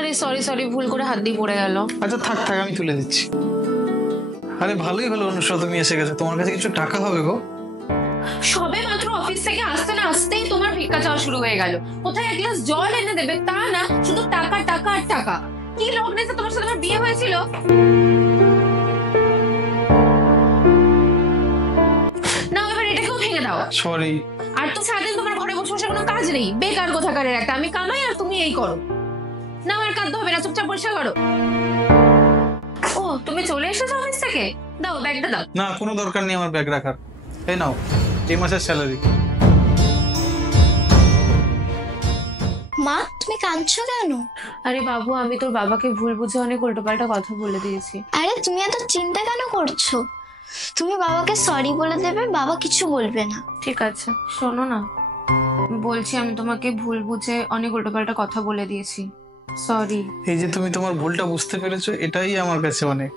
আরে sorry sorry, ভুল করে হাত দিয়ে পড়ে গেল। আচ্ছা থাক থাক, আমি তুলে দিচ্ছি। আরে ভালোই হলো অনুষ্কা, তুমি এসে গেছো। তোমার কাছে কিছু টাকা হবে গো? সবে মাত্র অফিস থেকে আসতে না আসতেই তোমার ভিক্ষা চাওয়া শুরু হয়ে গেল। কোথায় এক গ্লাস জল এনে দেবে তা না, শুধু টাকা টাকা আর টাকা। কি লগ্নে যে তোমার সাথে আমার বিয়ে হয়েছিল। না এবার এটাকেও ভেঙে দাও। সরি। আর তো সারাদিন তোমার ঘরে বসে বসে কোনো কাজ নেই, বেকার কোথাকারের একটা। আমি কামাই আর তুমি এই করো। না আমার কাঁদতে হবে না, চুপচাপ পরিষ্কার করো। ও তুমি চলে এসেছো অফিস থেকে? দাও ব্যাগটা দাও। না কোনো দরকার নেই আমার ব্যাগ রাখার। এই নাও এই মাসের স্যালারি। মা তুমি কাঁদছো কেন? আরে বাবু, আমি তোর বাবাকে ভুল বুঝে অনেক উল্টোপাল্টা কথা বলে দিয়েছি। আরে তুমি এত চিন্তা কেন করছো? তুমি বাবাকে সরি বলে দেবে, বাবা কিছু বলবে না। ঠিক আছে শোনো না, বলছি আমি তোমাকে ভুল বুঝে অনেক উল্টোপাল্টা কথা বলে দিয়েছি, সরি। এই যে তুমি তোমার ভুলটা বুঝতে পেরেছো, এটাই আমার কাছে অনেক।